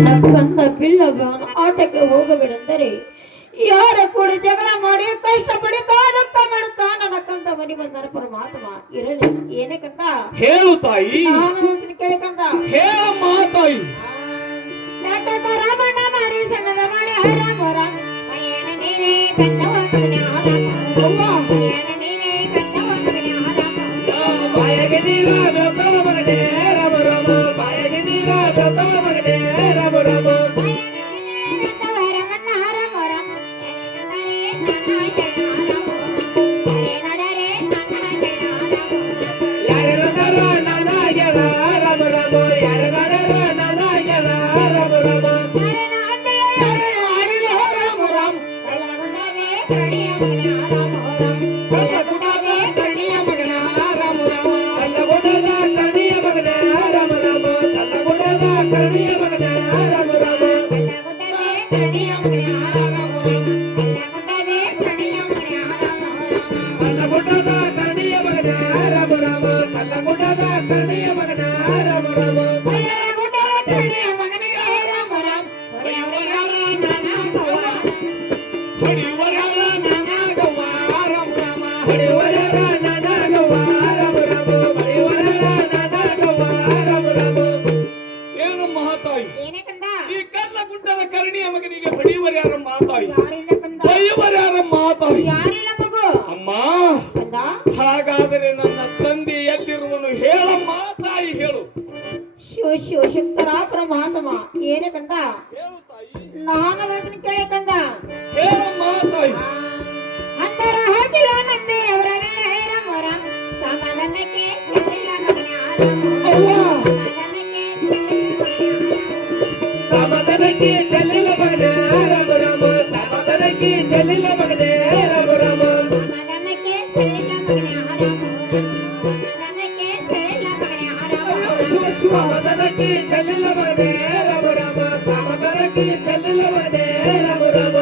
ನಕ್ಕಂದ ಬಿಲ್ಲವನು ಆಟಕ್ಕೆ ಹೋಗಬೇಡೆಂದರೆ ಯಾರ ಕೂಡ ಜಗಳ ಮಾಡಿ ಕಷ್ಟಪಡಿ ದುಃಖ ಮಾಡುತ್ತಾ ನನ್ನಕ್ಕಂತ ಮನಿ ಬಂದರ ಪರಮಾತ್ಮ ಇರಲಿ ಏನಕ್ಕಂತ ಹೇಳು ತಾಯಿ. ಕೇಳಕಂತ ಹೇಳಮ್ಮ ತಾಯಿ. ಯಾಕಂತ ರಾಮಣ್ಣ ಮಾರಿ ಸಣ್ಣದ ಮಾಡಿ ರಾಮ ರಾಮ ಮೈಯನ ನೀನೇ ಬೆಟ್ಟವ ಮೈಯನ ನೀನೇ ಬೆಟ್ಟವ ಬಾಯಗೆ ನೀರ ಬೆತ್ತವ ಮಗನೇ ರಾಮ ರಾಮ ಬಾಯಗೆ ನೀರ ಬೆತ್ತವ ಮಗನೇ ರಾಮ ರಾಮ ಏನು ಮಹಾತಾಯಿ ಈ ಕಲ್ಲ ಗುಡ್ಡದ ಕರಣಿಯ ಮಗನಿಗೆ ಬಡಿಯುವರು ಯಾರ ಮಾತಾಯಿ ಬೈಯುವರು ಯಾರ ಮಾತಾಯಿ ಅಮ್ಮ ಹಾಗಾದರೆ ನನ್ನ ತಂದೆ ಎಲ್ಲಿರುವನು ಹೇಳಮ್ಮ ತಾಯಿ ಹೇಳು ಶಿವ ಶಕ್ತರ ಪರಮಾತ್ಮ ಏನಕ್ಕಂತ ನಾನು ಅದನ್ನ ಕೇಳಕಂದ ಹೇಳಮ್ಮ ತಾಯಿ ಅಂತರ ಹಾಕಿಲ್ಲ ನಂದೆ ಅವರನ್ನೆಲ್ಲ ಹೇರಮರ ಸಮಾಧಾನಕ್ಕೆ ಸಮಾಧಾನಕ್ಕೆ ಚೆಲ್ಲಿಲ್ಲ ಮಗನೇ ರಾಮ ರಾಮ ಸಮಾಧಾನಕ್ಕೆ ಚೆಲ್ಲಿಲ್ಲ ಮಗನೇ ರಾಮ ರಾಮ ಸಮಾಧಾನಕ್ಕೆ ಚೆಲ್ಲಿಲ್ಲ ಮಗನೇ ಸಮಾಧಾನಕ್ಕೆ ಚೆಲ್ಲಿಲ್ಲ ಮಗನೇ ರಾಮ ರಾಮ ಸಮಾಧಾನಕ್ಕೆ ಚೆಲ್ಲಿಲ್ಲ ಮಗನೇ ರಾಮ ರಾಮ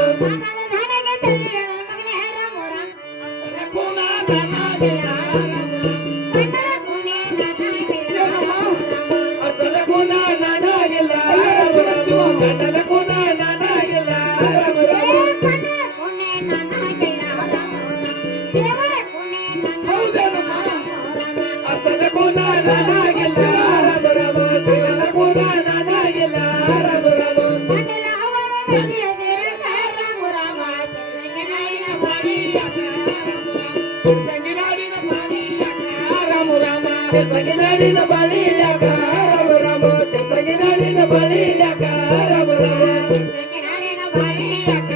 ಸಂಗಿನಾಡಿನ ಬಳಿಯಾಗ ರಾಮ ರಾಮ ಸಂಗಿನಾಡಿನ ಬಳಿಯಾಗ ರಾಮ ರಾಮ ಸಂಗಿನಾಡಿನ ಬಳಿಯಾಗ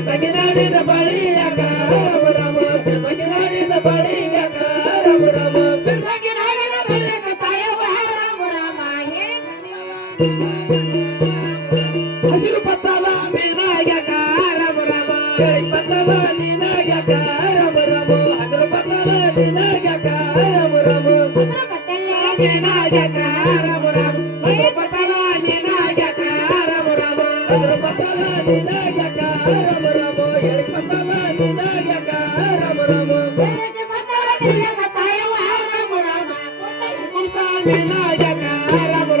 ಸಂಗಿನಾಡಿನ ಬಳಿಯಾಗ ರಾಮ ರಾಮ ಸಂಗಿನಾಡಿನ ಬಳಿಯಾಗ ರಾಮ ರಾಮ ಸಂಗಿನಾಡಿನ ಬಳಿಯಾಗ ತಾಯವ ರಾಮ ರಾಮ ಹಸಿರು ಪತ್ತಲ ನೀನಾಗ್ಯಾಕ ರಾಮ ರಾಮ ಪತ್ತಲ ನೀನಾಗ್ಯಾಕ ರಾಮ ರಾಮ ಹಸಿರು ಪತ್ತಲ ನೀನಾಗ್ಯಾಕ ರಾಮ ರಾಮ ನೀನಾಗ್ಯಾಕ ರಾಮ ರಾಮ ಹಸಿರು ಪತ್ತಲ ನೀನಾಗ್ಯಾಕ ರಾಮ ರಾಮ ಹಸಿರು ಪತ್ತಲ ನೀನಾಗ್ಯಾಕ ರಾಮ ರಾಮ ಎಳಿ ಪತ್ತಲ ನೀನಾಗ್ಯಾಕ ರಾಮ ರಾಮ ನೀನಾಗ್ಯಾಕ ರಾಮ ರಾಮ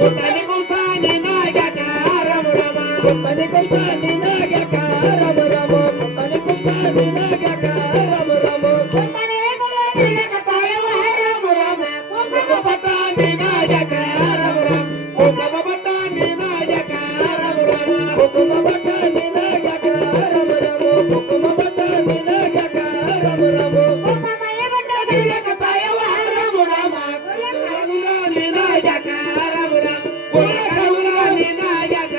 ಕುಂತಲಿ ಕುಂಸ ನೀನಾಗ್ಯಾಕ ರಾಮ ರಾಮ ಕುಂತಲಿ ಕುಂಸ ನೀನಾಗ್ಯಾಕ ರಾಮ ರಾಮ ಕುಂತಲಿ ಕುಂಸ ನೀನಾಗ್ಯಾಕ ರಾಮ ರಾಮ ಕುಂತಲಿ ರಾಮ ರಾಮ ಕುಂಕಮ ಬಟ್ಟ ನೀನಾಗ್ಯಾಕ ರಾಮ ರಾಮ ಕುಂಕಮ ಬಟ್ಟ ನೀನಾಗ್ಯಾಕ ರಾಮ ರಾಮ ಕುಂಕಮ ಬಟ್ಟ ನೀನಾಗ್ಯಾಕ ರಾಮ ರಾಮ ಕುಂಕಮ ಬಟ್ಟ ನೀನಾಗ್ಯಾಕ ರಾಮ ರಾಮ ಕುಂಕಮಯ ಬಟ್ಟ ನೀನಾಗ್ಯಾಕ ತಾಯವ ರಾಮ ರಾಮ ನೀನಾಗ್ಯಾಕ ರಾಮ ರಾಮ ಕುಲಕಲುನ ನೀನಾಗ್ಯಾಕ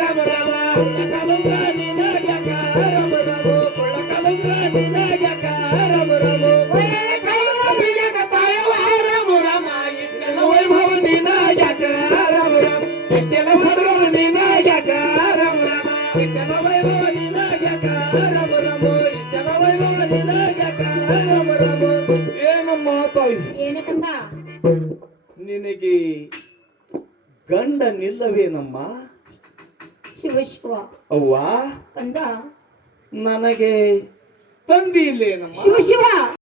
ರಾಮ ರಾಮ ಕುಲಕಲುನ ನೀನಾಗ್ಯಾಕ ರಾಮ ರಾಮ ಕುಲಕಲುನ ನೀನಾಗ್ಯಾಕ ರಾಮ ರಾಮ ಕುಲಕಲುನ ನೀನಾಗ್ಯಾಕ ತಾಯವ ರಾಮ ರಾಮ ಇಷ್ಟೆಲ್ಲ ವೈಭವ ನೀನಾಗ್ಯಾಕ ರಾಮ ರಾಮ ಇಷ್ಟೆಲ್ಲ ಸಡಗರ ನೀನಾಗ್ಯಾಕ ರಾಮ ರಾಮ ಇಷ್ಟೆಲ್ಲ ವೈಭವ ನೀನಾಗ್ಯಾಕ ರಾಮ ರಾಮ ಇಷ್ಟೆಲ್ಲ ವೈಭವ ನೀನಾಗ್ಯಾಕ ರಾಮ ರಾಮ ಏನಮ್ಮ ತಾಯಿ ಏನಕ್ಕಂದ ನಿನಗೆ ಗಂಡ ನಿಲ್ಲವೇನಮ್ಮ ಶಿವ ಅವ್ವ ಕಂದ ನನಗೆ ತಂದಿ ಇಲ್ಲೇನಮ್ಮ ಶಿವ